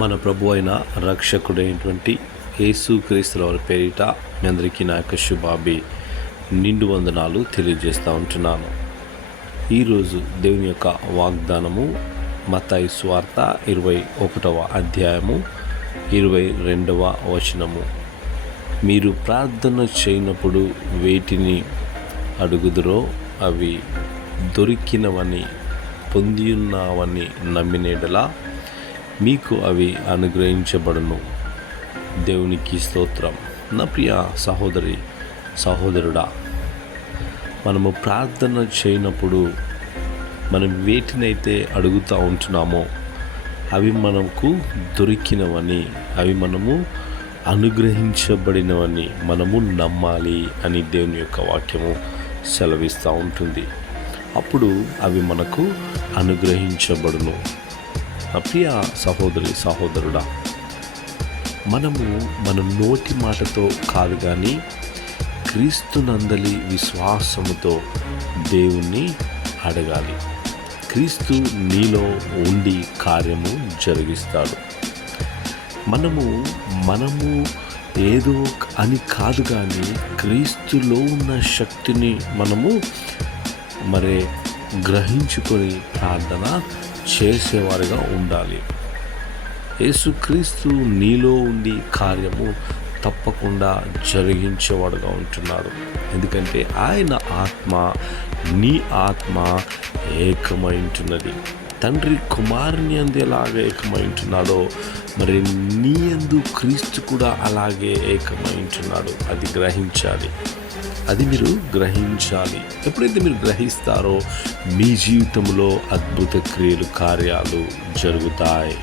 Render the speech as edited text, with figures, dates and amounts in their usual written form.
మన ప్రభు అయిన రక్షకుడైనటువంటి యేసుక్రీస్తు వారి పేరిట మీ అందరికీ నా యొక్క శుభాభి నిండు వందనాలు తెలియజేస్తూ ఉంటున్నాను. ఈరోజు దేవుని యొక్క వాగ్దానము మత్తయి సువార్త 21వ అధ్యాయము 22వ వచనము. మీరు ప్రార్థన చేయనప్పుడు వేటిని అడుగుదురో అవి దొరికినవని పొందియున్నావని నమ్మినేడలా మీకు అవి అనుగ్రహించబడును. దేవునికి స్తోత్రం. నా ప్రియ సహోదరి సహోదరుడా, మనము ప్రార్థన చేయనప్పుడు మనం వేటినైతే అడుగుతూ ఉంటున్నామో అవి మనకు దొరికినవని, అవి మనము అనుగ్రహించబడినవని మనము నమ్మాలి అని దేవుని యొక్క వాక్యము సెలవిస్తూ ఉంటుంది. అప్పుడు అవి మనకు అనుగ్రహించబడును. నా ప్రియ సహోదరి సహోదరుడా, మనము మన నోటి మాటతో కాదు కానీ క్రీస్తునందలి విశ్వాసముతో దేవుణ్ణి అడగాలి. క్రీస్తు నీలో ఉండి కార్యము జరిగిస్తాడు. మనము ఏదో అని కాదు కానీ క్రీస్తులో ఉన్న శక్తిని మనము గ్రహించుకొని ప్రార్థన చేసేవారుగా ఉండాలి. యేసుక్రీస్తు నీలో ఉండి కార్యము తప్పకుండా జరిగించేవాడుగా ఉంటున్నాడు. ఎందుకంటే ఆయన ఆత్మ నీ ఆత్మ ఏకమై ఉంటున్నది. తండ్రి కుమారుని అందు ఎలాగే ఏకమై ఉంటున్నాడో నీ యందు క్రీస్తు కూడా అలాగే ఏకమై ఉంటున్నాడు. అది గ్రహించాలి. అది మీరు గ్రహించాలి. ఎప్పుడైతే మీరు గ్రహిస్తారో మీ జీవితంలో అద్భుత క్రియలు కార్యాలు జరుగుతాయి.